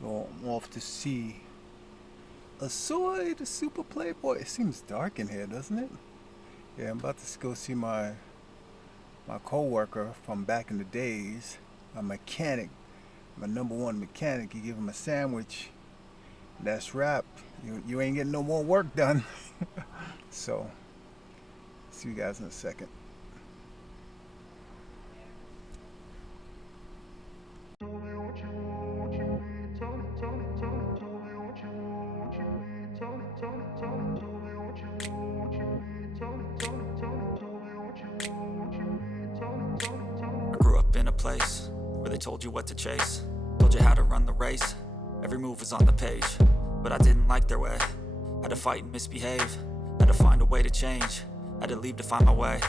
So I'm off to see Asoy, the Super Playboy. It seems dark in here, doesn't it? Yeah, I'm about to go see my co-worker from back in the days, my mechanic, my #1 mechanic. You give him a sandwich, that's wrap. You ain't getting no more work done. So, see you guys in a second. I grew up in a place where they told you what to chase, told you how to run the race. Every move was on the page, but I didn't like their way. Had to fight and misbehave, had to find a way to change, had to leave to find my way.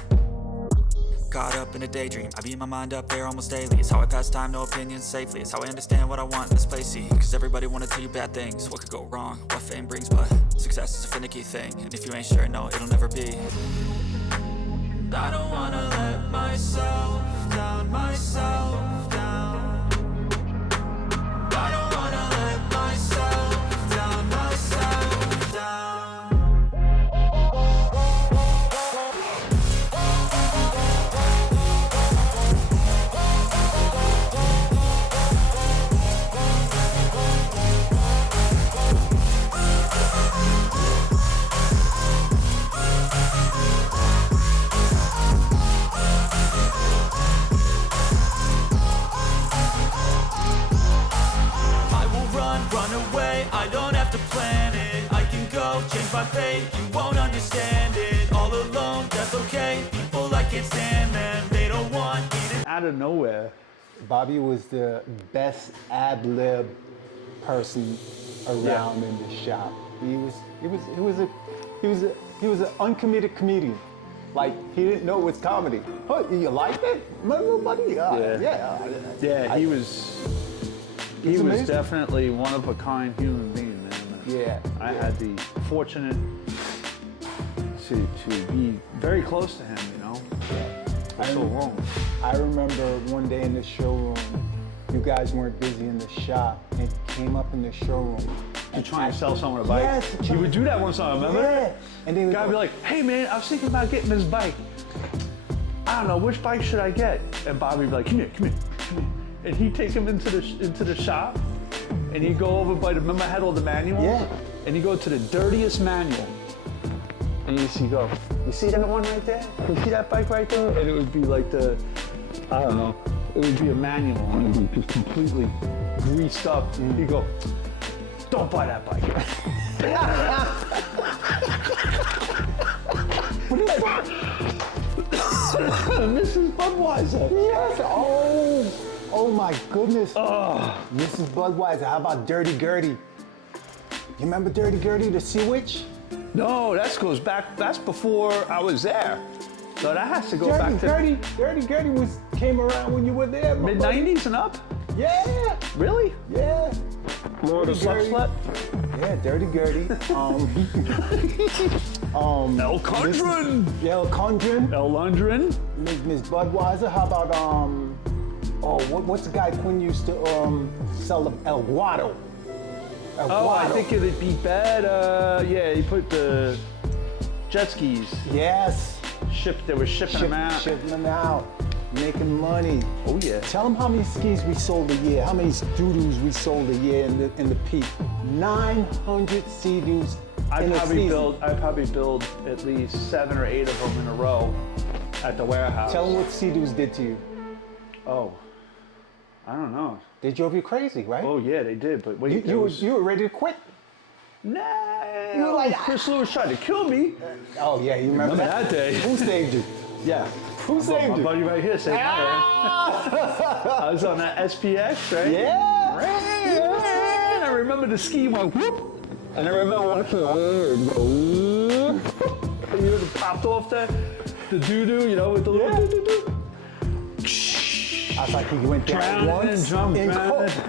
Caught up in a daydream, I beat my mind up there almost daily. It's how I pass time, no opinions safely. It's how I understand what I want in this place, see. Cause everybody wanna tell you bad things, what could go wrong, what fame brings. But success is a finicky thing, and if you ain't sure, no, it'll never be. I don't wanna let myself down, myself down. I don't wanna let myself down, myself down. I don't have to plan it, I can go change my fate. You won't understand it, all alone, that's okay. People I can't stand them, they don't want me to. Out of nowhere, Bobby was the best ad-lib person around in the shop. He was an uncommitted comedian. Like, he didn't know it was comedy. Oh, you like that? My little buddy? yeah, he was definitely one of a kind human being, man. I had the fortunate to be very close to him, you know, for so long. I remember one day in the showroom, you guys weren't busy in the shop, and he came up in the showroom. To try and sell someone a bike? Yes. He would do that one time, remember? Yeah. And then the guy would be like, hey man, I was thinking about getting this bike. I don't know, which bike should I get? And Bobby would be like, come here. And he'd take him into the shop, and he'd go over by remember I had all the manuals? Yeah. And he'd go to the dirtiest manual. And you see that one right there? You see that bike right there? And it would be like it would be a manual, and it would be just completely greased up. And he'd go, don't buy that bike. Mrs. Budweiser. Yes, oh my goodness. Mrs. Budweiser, how about Dirty Gertie? You remember Dirty Gertie, the sea witch? No, that goes back, that's before I was there. So that has to go back to... Dirty Gertie came around when you were there. Mid-90s and up? Yeah. Really? Yeah. More of the slut? Yeah, Dirty Gertie. El Condren. El Condren. El Lundgren. Miss Budweiser. How about what's the guy Quinn used to sell the El Guado? I think it'd be better. Yeah, he put the jet skis. Yes. They were shipping them out. Shipping them out. Making money. Oh yeah. Tell them how many skis we sold a year, how many doo-doos we sold a year in the peak. 900 sea-doos in a season. I'd probably build at least 7 or 8 of them in a row at the warehouse. Tell them what sea-doos did to you. Oh, I don't know. They drove you crazy, right? Oh yeah, they did. But wait, you were ready to quit? Nah. You were like, Chris Lewis tried to kill me. Oh yeah, you remember that day? Who saved you? Yeah. Who saved you? My buddy right here saved me. I was on that SPX, right? Yeah. And I remember the ski went whoop. And I remember watching it popped off the doo-doo, with the little doo-doo-doo. I was like, he went down once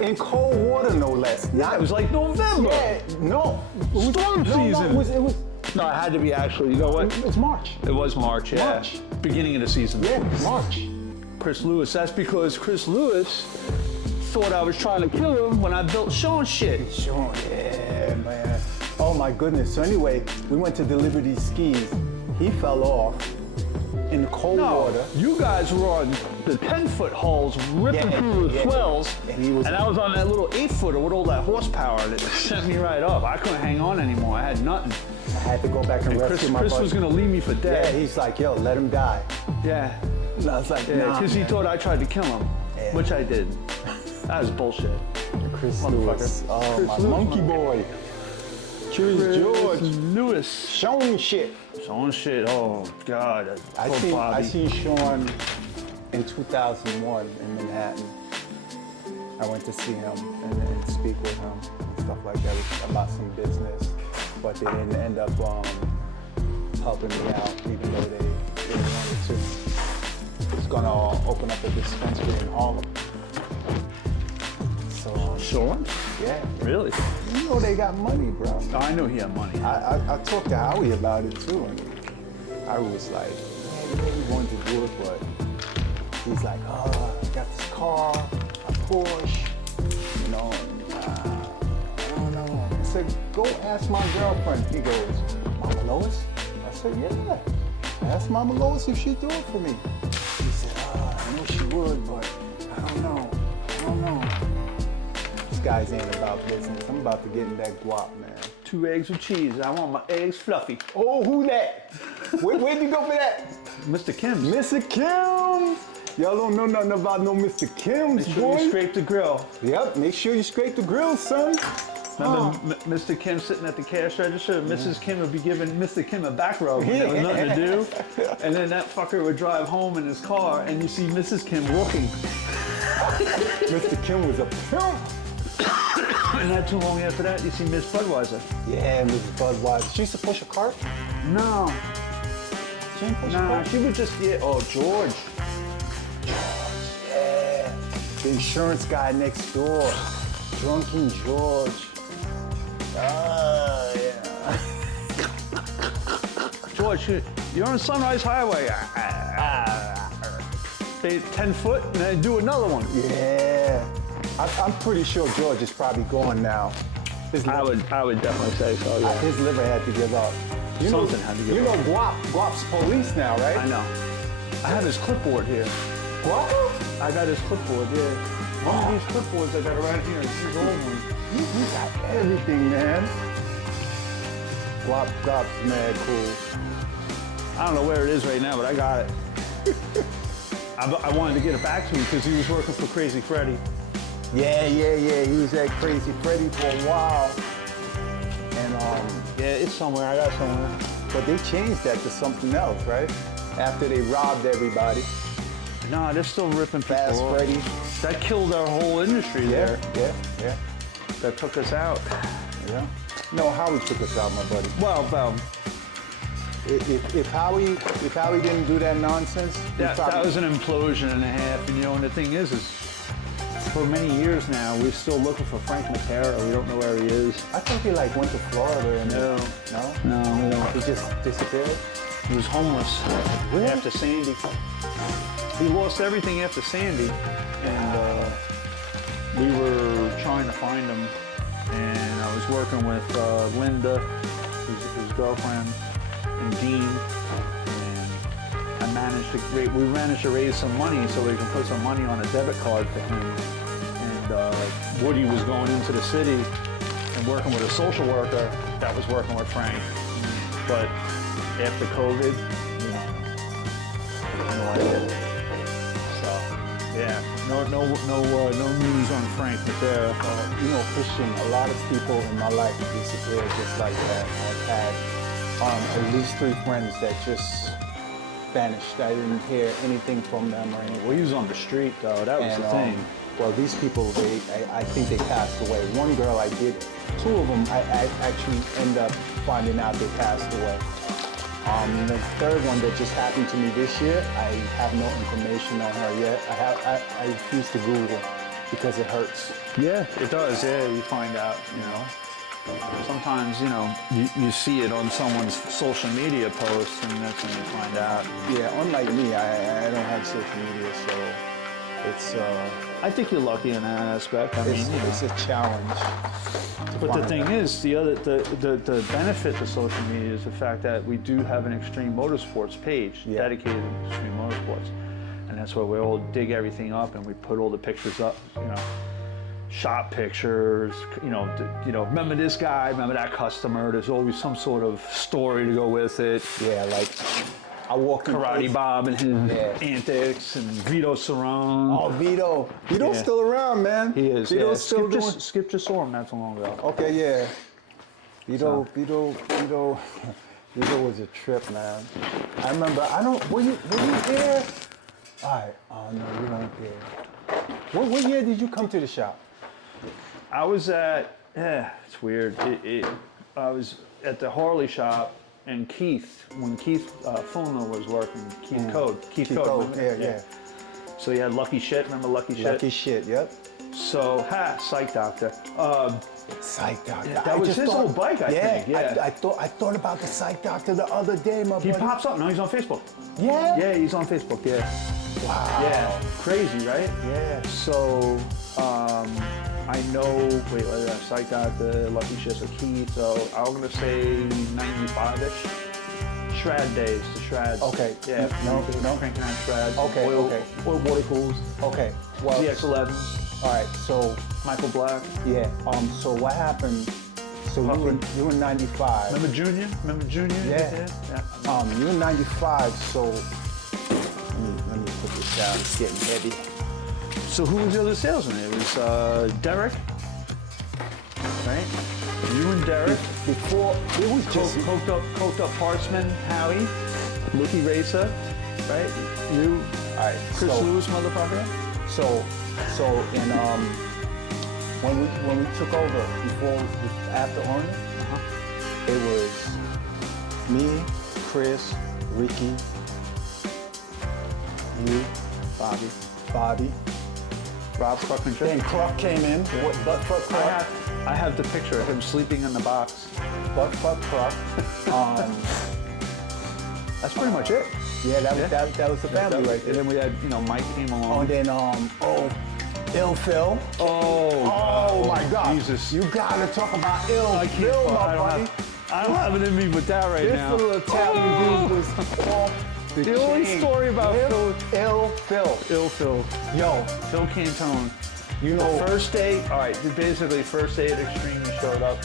in cold water, no less. It was like November. Yeah, no. Storm season. No, it was. No, it had to be actually, you know what? It's March. It was March, yeah. Beginning of the season. Yeah, March. Chris Lewis, that's because Chris Lewis thought I was trying to kill him when I built Sean shit. Sean, yeah, man. Oh my goodness. So anyway, we went to deliver these skis. He fell off in the cold water. You guys were on the 10-foot hulls ripping through the swells, and I was on that little 8-footer with all that horsepower that sent me right up. I couldn't hang on anymore. I had nothing. I had to go back and rescue my buddy. Chris was gonna leave me for dead. Yeah, he's like, yo, let him die. Yeah. And I was like, yeah, nah, because he thought I tried to kill him, which I did. That was bullshit. Chris Lewis. Oh, Chris my Lewis, monkey boy. Cheers, George. Lewis. Sean shit. Sean shit. Oh God. I seen Sean in 2001 in Manhattan. I went to see him and speak with him and stuff like that about some business, but they didn't end up helping me out, even though they wanted to. Was gonna open up a dispensary in Harlem. So Sean? Yeah. Really? You know they got money, bro. Oh, I knew he had money. I talked to Howie about it too, and I was like, man, he really wanted to do it, but he's like, oh, I got this car, a Porsche, you know, and, I don't know. I said, go ask my girlfriend. He goes, Mama Lois? I said, yeah. Ask Mama Lois if she'd do it for me. He said, I know she would, but I don't know. These guys ain't about business. I'm about to get in that guap, man. 2 eggs with cheese. I want my eggs fluffy. Oh, who that? Where'd you go for that? Mr. Kim's. Mr. Kim's. Y'all don't know nothing about no Mr. Kim's, Make sure boy. you scrape the grill. Yep, make sure you scrape the grill, son. Remember Mr. Kim sitting at the cash register? Mrs. Kim would be giving Mr. Kim a back rub when there was nothing to do. And then that fucker would drive home in his car and you see Mrs. Kim walking. Mr. Kim was a pimp. And not too long after that, you see Miss Budweiser. Yeah, Mrs. Budweiser. She used to push a cart? No. She didn't push a Nah, cart? she would just, oh, George. Yeah. The insurance guy next door. Drunken George. Yeah. George, you're on Sunrise Highway. 10 foot, and then do another one. Yeah. I'm pretty sure George is probably gone now. I would definitely say so, yeah. His liver had to give up. Something had to give up. You know Guap's police now, right? I know. I have his clipboard here. Guap? I got his clipboard, yeah. One of these clipboards I got around here, it's his old one. You got everything, man. Guap's mad cool. I don't know where it is right now, but I got it. I wanted to get it back to him because he was working for Crazy Freddy. Yeah. He was at Crazy Freddy for a while. And yeah, it's somewhere. I got it somewhere. But they changed that to something else, right? After they robbed everybody. Nah, they're still ripping people Fast off. Freddy. That killed our whole industry there. Yeah. That took us out. Yeah. No, Howie took us out, my buddy. Well, If Howie didn't do that nonsense, that was an implosion and a half. And the thing is for many years now, we're still looking for Frank Matera. We don't know where he is. I think he went to Florida and No, we don't. He just disappeared. He was homeless after Sandy. He lost everything after Sandy, and we were trying to find him. And I was working with Linda, his girlfriend, and Dean, and we managed to raise some money so we can put some money on a debit card for him. And Woody was going into the city and working with a social worker that was working with Frank. But after COVID, no idea. So yeah, no news on Frank Matera. Christian, a lot of people in my life have disappeared just like that. I've had at least 3 friends that just vanished. I didn't hear anything from them or anything. Well, he was on the street though. That was the thing. Well, these people, I think they passed away. One girl I did. 2 of them, I actually end up finding out they passed away. The 3rd one that just happened to me this year, I have no information on her yet. I refuse to Google because it hurts. Yeah, it does. Yeah, you find out, Sometimes, you see it on someone's social media post, and that's when you find out. Yeah, unlike me, I don't have social media, so it's I think you're lucky in that aspect. I mean, it's a challenge. but the thing is, the benefit to social media is the fact that we do have an Extreme Motorsports page dedicated to Extreme Motorsports, and that's where we all dig everything up and we put all the pictures up. You know, shop pictures. You know, remember this guy? Remember that customer? There's always some sort of story to go with it. Yeah, like I walk in Karate Bob and his antics, and Vito Cerrone. Oh, Vito's still around, man. He is. Vito's still doing. Skip just saw him not too long ago. Okay, yeah. Vito was a trip, man. I remember. Were you there? All right. Oh no, you weren't there. What year did you come to the shop? I was at. It's weird. I was at the Harley shop. And Keith, when Keith Fulner was working, Keith Code. Yeah. So he had Lucky Shit, remember Lucky Shit? Lucky Shit, yep. So, Psych Doctor. Psych Doctor. That was his old bike, I think. Yeah, I thought about the Psych Doctor the other day, my buddy. He pops up, no, he's on Facebook. Yeah? Yeah, he's on Facebook, yeah. Wow. Yeah, crazy, right? Yeah. So, I know, Psych Doctor, Lucky Shit, so Keith, so I'm gonna say 95-ish. Shred days, the shreds. Okay. Yeah. No. Cranking out shreds. Okay. Oil water cools. Okay. Well. ZX11s. All right. So Michael Black. yeah. So what happened? So you were 95. Remember Junior? Yeah. You were 95. So let me put this down. It's getting heavy. So who was the other salesman? It was Derek, right? You and Derek. Before it was just Coked up Partsman, Howie, Lucky Racer, right? You, all right. Chris Lewis, motherfucker. So in when we took over after Orient, it was me, Chris, Ricky, you, Bobby. Rob Crutchman. Then Kruk came in. What butt-fuck Kruk? I have the picture of him sleeping in the box. Butt-fuck Kruk. That's pretty much it. Yeah, that was the family right there. And then we had, Mike came along. Oh, and then Ill Phil. Oh my God! Jesus. You gotta talk about Ill Phil, my buddy. I don't have it in me with that right now. This little Italian dude was off the The only chain. story about Ill Phil. Yo, Phil Cantone. you know, First day, all right, basically first day at Extreme, he showed up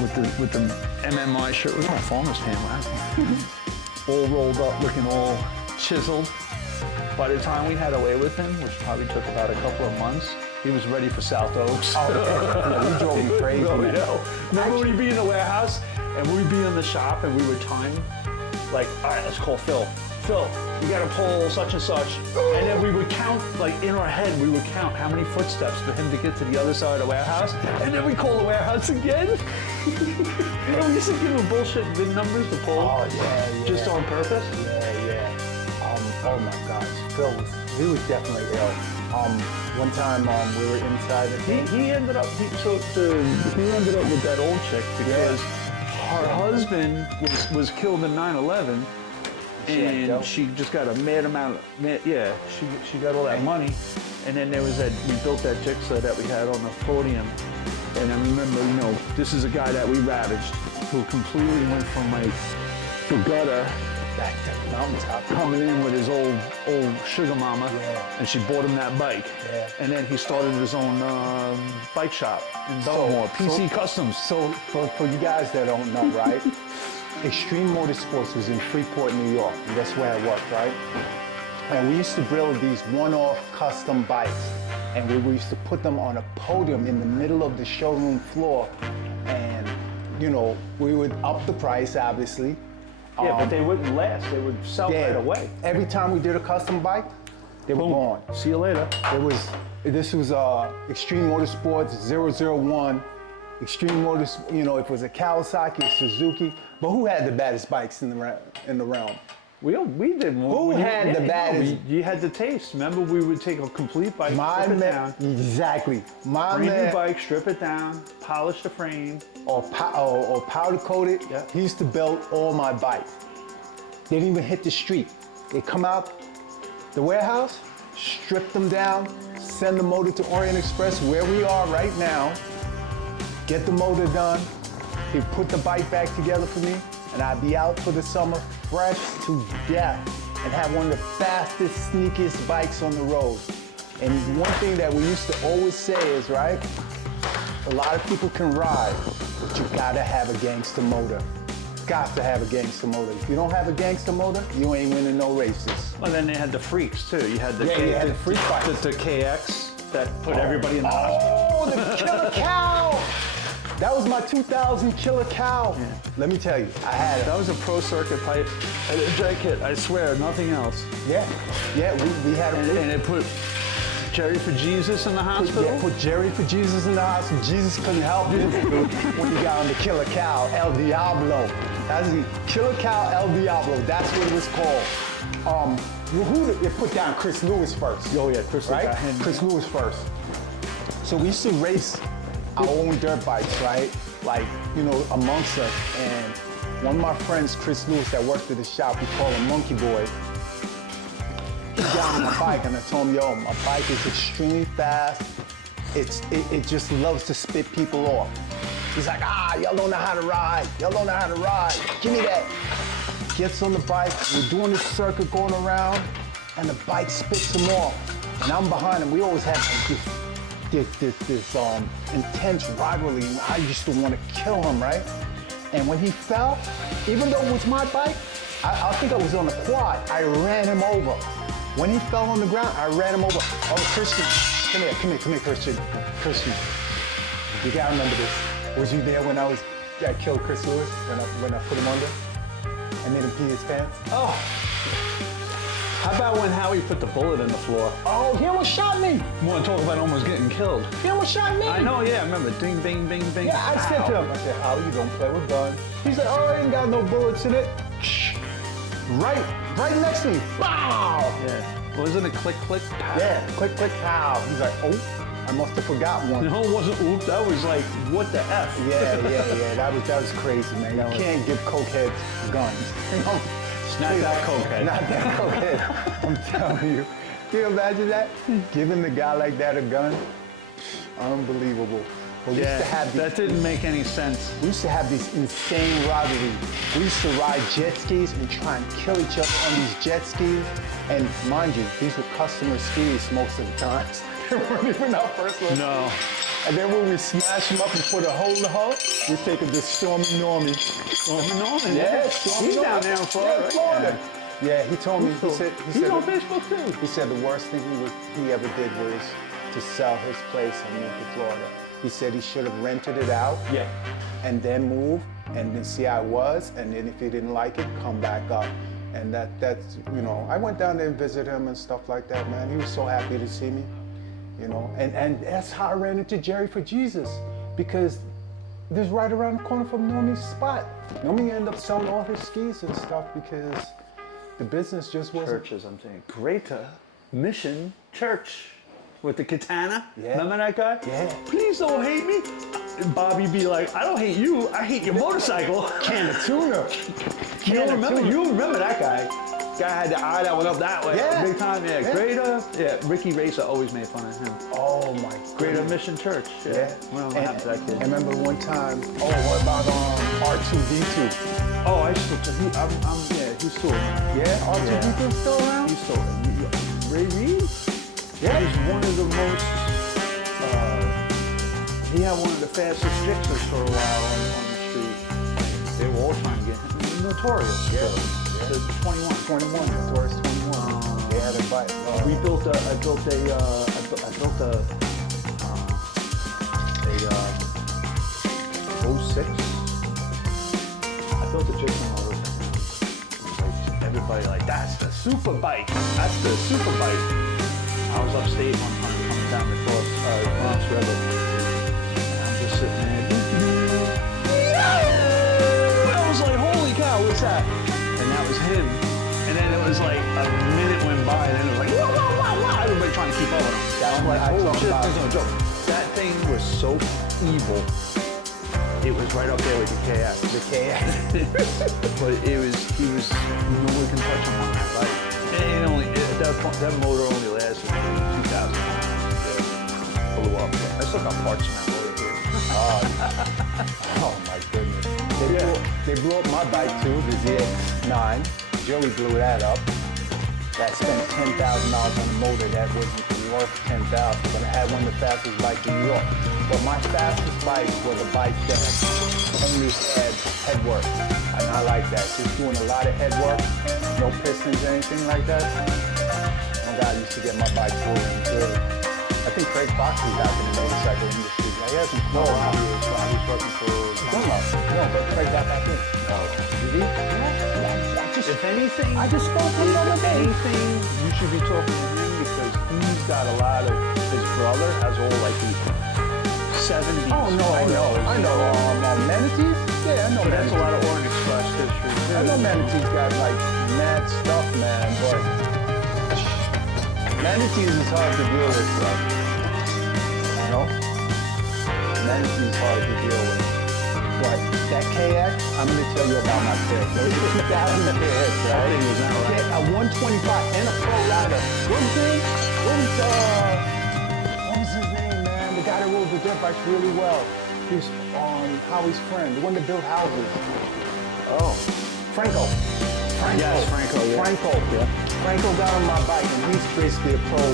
with the MMI shirt. Look at my farmer's tan, all rolled up, looking all chiseled. By the time we had away with him, which probably took about a couple of months, he was ready for South Oaks. you drove me crazy. Remember we'd be in the warehouse and we'd be in the shop and we would time, like, all right, let's call Phil. Phil, you got to pull such and such. And then we would count, like in our head, we would count how many footsteps for him to get to the other side of the warehouse. And then we call the warehouse again. We used to give him bullshit VIN numbers to pull. Oh, yeah. Just on purpose. Yeah. Oh my gosh, he was definitely ill. One time we were inside the thing. He ended up with that old chick because her husband was killed in 9/11, and she just got a mad amount. She got all that money, and then there was we built that jigsaw that we had on the podium, and I remember, this is a guy that we ravaged, who completely went from like the gutter Back to the mountaintop. coming in with his old sugar mama, and she bought him that bike. Yeah. And then he started his own bike shop in Belmore, PC Customs. So for you guys that don't know, right? Extreme Motorsports was in Freeport, New York. And that's where I worked, right? And we used to build these one-off custom bikes. And we used to put them on a podium in the middle of the showroom floor. And, we would up the price, obviously. Yeah, but they wouldn't last. They would sell right away. Every time we did a custom bike, they were gone. See you later. This was Extreme Motorsports 001. Extreme Motors, if it was a Kawasaki, a Suzuki. But who had the baddest bikes in the realm? We did. Who had the baddest? You had the taste. Remember, we would take a complete bike, strip it down. Exactly. Brand new bike, strip it down, polish the frame. Or powder coat it. Yeah. He used to build all my bikes. They didn't even hit the street. They come out the warehouse, strip them down, send the motor to Orient Express where we are right now, get the motor done, he'd put the bike back together for me, and I'd be out for the summer fresh to death and have one of the fastest, sneakiest bikes on the road. And one thing that we used to always say is, right, a lot of people can ride, but you gotta have a gangster motor. Got to have a gangster motor. If you don't have a gangster motor, you ain't winning no races. Well, then they had the freaks too. You had the you had the freak bikes. the KX that put everybody in the hospital. Oh, the Killer Cow! That was my 2000 Killer Cow. Yeah. Let me tell you, I had it. That was a pro circuit pipe. And a drag kit, I swear, nothing else. Yeah, we had a and it put Jerry for Jesus in the hospital? Put Jerry for Jesus in the hospital. Jesus couldn't help you when you got on the Killer Cow, El Diablo. That's the Killer Cow, El Diablo. That's what it was called. Who did it put down? Chris Lewis first. Oh yeah, Chris right? got him. Chris Lewis first. So we used to race our own dirt bikes, right? Like, you know, amongst us. And one of my friends, Chris Lewis, that worked at the shop, we call him Monkey Boy. He got on my bike and I told him, yo, my bike is extremely fast. It just loves to spit people off. He's like, y'all don't know how to ride. Y'all don't know how to ride. Give me that. Gets on the bike, we're doing this circuit going around, and the bike spits him off. And I'm behind him. We always had this intense rivalry. I used to want to kill him, right? And when he fell, even though it was my bike, I think I was on the quad, I ran him over. When he fell on the ground, I ran him over. Oh, Christian, come here, Christian. Christian, you gotta remember this. Was you there when I killed Chris Lewis, when I put him under? I made him pee his pants? Oh. How about when Howie put the bullet in the floor? Oh, he almost shot me. You want to talk about almost getting killed? He almost shot me. I know, yeah, I remember. Ding, bing, bing, bing. Yeah, I said to him, I said, Howie, you don't play with guns. He said, oh, I ain't got no bullets in it. Shh. Right next to me. Pow! Yeah. Wasn't it click, click, pow? Yeah, click, click, pow. He's like, oh, I must have forgot one. No, it wasn't oop. That was like, what the F? Yeah. That was crazy, man. You can't give cokeheads guns. Not that cokehead. Not that cokehead. I'm telling you. Can you imagine that? Giving the guy like that a gun? Unbelievable. We used to have that didn't make any sense. We used to have these insane rivalries. We used to ride jet skis and try and kill each other on these jet skis. And mind you, these were customer skis most of the times. They weren't even our first ones. No. And then when we smash them up and put a hole in the hull, we take him to Stormy Normie. Stormy Normie? Yeah, Stormy He's Normie. down there in Florida. Yeah, Florida. Yeah, he told me, he said he's on Facebook too. He said the worst thing he ever did was to sell his place and move to Florida. He said he should have rented it out. Yeah. And then move and then see how it was. And then if he didn't like it, come back up. And that's, you know, I went down there and visited him and stuff like that, man. He was so happy to see me, you know. And that's how I ran into Jerry for Jesus, because this is right around the corner from Normie's spot. Normie ended up selling all his skis and stuff because the business just wasn't. Churches, I'm saying. Greater Mission Church with the katana. Yeah. Remember that guy? Yeah. Please don't hate me. And Bobby be like, I don't hate you. I hate your motorcycle. Can of tuna. You remember that guy? Guy had the eye that went up that way. Yeah. Big time. Yeah. Yeah. Greater. Yeah. Ricky Racer always made fun of him. Oh my God. Greater Mission Church. Yeah. Well, what happened to that kid? I remember one time. Oh, what about R2D2? Oh, I still. He's still around. Yeah, R2D2 still around. He's still around. Ray Reed? Yeah. He's one of the most. He had one of the fastest fixers for a while on the street. They were all trying to get him. Notorious. Yeah. The 21. Notorious 21. They had a bike. I built a 06. I built a Jason Motor. Like everybody like, that's the super bike. That's the super bike. I was upstate one time coming down across Bronx River. And I'm just sitting there. I was like, holy cow, what's that? And that was him. And then it was like a minute went by and then it was like, wah, wah, wah, wah. Everybody trying to keep up with him. That's I'm what like, I oh talk shit, about. there's no joke. That thing was so evil. It was right up there with the KX. The KX. But he was, no one can touch him on that bike. And only, that motor only lasted 2,000 miles. It blew up. I still got parts in that motor here. Oh my goodness. They blew up my bike too, the ZX9. Joey blew that up. I spent $10,000 on a motor that wasn't worth $10,000, but I had one of the fastest bikes in New York. But my fastest bike was a bike that only had head work. And I like that. Just doing a lot of head work, no pistons or anything like that. My God, I used to get my bike rolling good. I think Craig Fox is out in the motorcycle industry. He hasn't come out here, so I was working for Dunlop. No, but Craig got back in. No. Did he? If anything, I just spoke to him the other day. anything, you should be talking to him because he's got a lot of, his brother has all like the 70s. Oh, no, I know. Manatees? Yeah, I know. So that's a lot of Orange Express history too. I know Manatee's got like mad stuff, man, but Manatees is hard to deal with, bro. You know? Manatee's hard to deal with. But that KX, I'm gonna tell you about my KX. It was a 2000 KX, right? It was not right. Yeah, a 125 and a pro rider. What was his name, man? The guy that rode the dirt bikes really well. He was Howie's friend, the one that built houses. Oh, Franco. Yes, Franco, yeah. Franco got on my bike, and he's basically a pro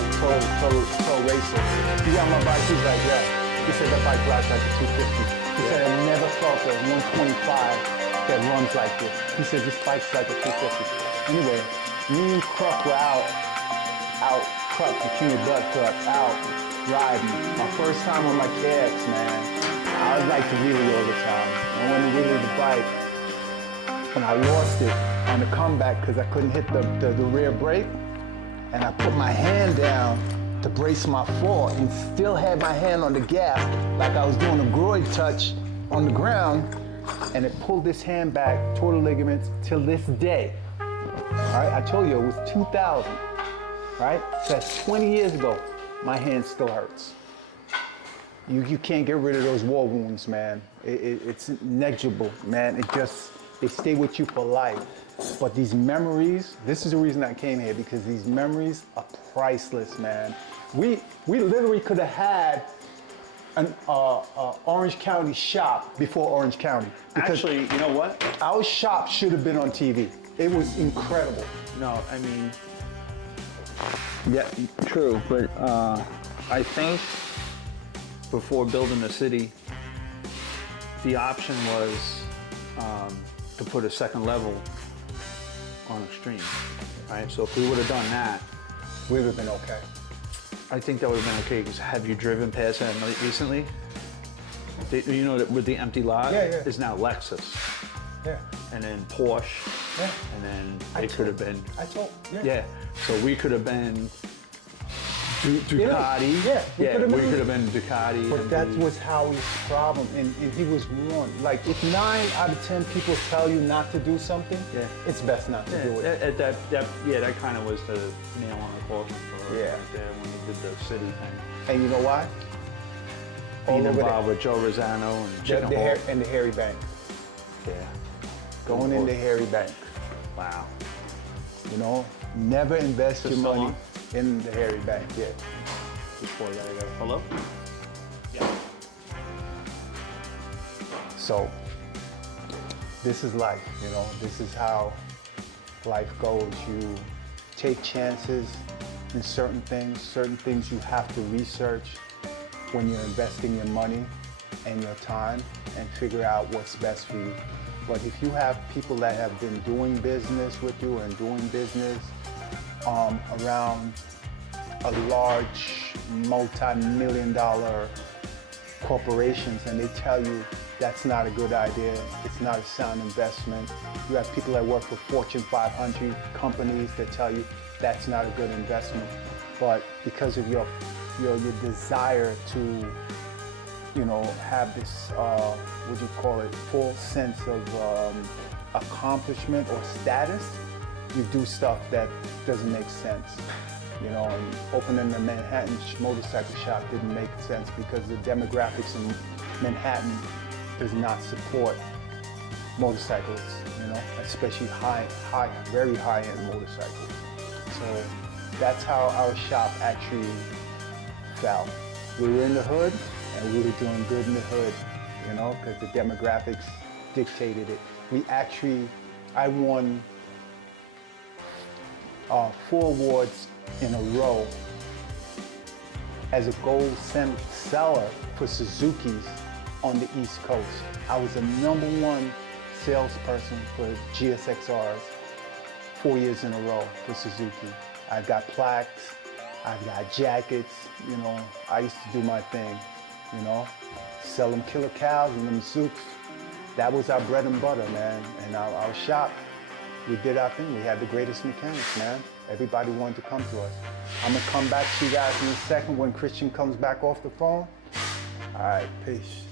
racer. He got on my bike, he's like, yeah. He said that bike rides like a 250. He said, I never felt a 125 that runs like this. He said, this bike's like a 250. Anyway, me and Kruk were out, Kruk, the King of Butt Truck, out riding. My first time on my KX, man. I was like to wheelie all the time. I went to wheelie the bike, and I lost it on the comeback because I couldn't hit the rear brake, and I put my hand down to brace my fall and still had my hand on the gas like I was doing a groin touch on the ground, and it pulled this hand back, tore the ligaments till this day. All right, I told you it was 2000, right? So that's 20 years ago. My hand still hurts. You can't get rid of those war wounds, man. It's negligible, man. They stay with you for life. But these memories, this is the reason I came here, because these memories are priceless, man. We literally could have had an Orange County shop before Orange County. Actually, you know what? Our shop should have been on TV. It was incredible. No, I mean, yeah, true, but I think before building the city, the option was to put a second level on a stream, right? So if we would have done that, We would have been okay. I think that would have been okay, because have you driven past that recently? You know that with the empty lot is now Lexus. Yeah. And then Porsche. Yeah. And then I it could have been. Yeah. So we could have been Ducati. We could have been Ducati. But that was Howie's problem, and he was wrong. Like, if 9 out of 10 people tell you not to do something, it's best not to do it. That kind of was the nail on the coffin for Yeah. right there when we did the city thing. And you know why? Being All over involved with Joe Rosano and Chicken Hawk. and the Harry Bank. Yeah. Going into Harry Bank. Wow. You know, never invest your Still money on? in the Harry Bank. Yeah. Before that, hello? Yeah. So, this is life, you know. This is how life goes. You take chances in certain things you have to research when you're investing your money and your time and figure out what's best for you. But if you have people that have been doing business with you and doing business around a large multi-million-dollar corporations, and they tell you that's not a good idea, it's not a sound investment. You have people that work for Fortune 500 companies that tell you that's not a good investment. But because of your desire to, you know, have this, what do you call it, full sense of accomplishment or status, you do stuff that doesn't make sense. You know, and opening a Manhattan motorcycle shop didn't make sense because the demographics in Manhattan does not support motorcycles, you know, especially very high-end motorcycles. So That's how our shop actually fell. We were in the hood, and we were doing good in the hood, you know, because the demographics dictated it. I won 4 awards in a row as a gold seller for Suzuki's on the East Coast. I was the #1 salesperson for GSXRs 4 years in a row for Suzuki. I've got plaques, I've got jackets, you know. I used to do my thing, you know, sell them killer cows and them Zooks. That was our bread and butter, man. And our shop, we did our thing. We had the greatest mechanics, man. Everybody wanted to come to us. I'm gonna come back to you guys in a second when Christian comes back off the phone. All right, peace.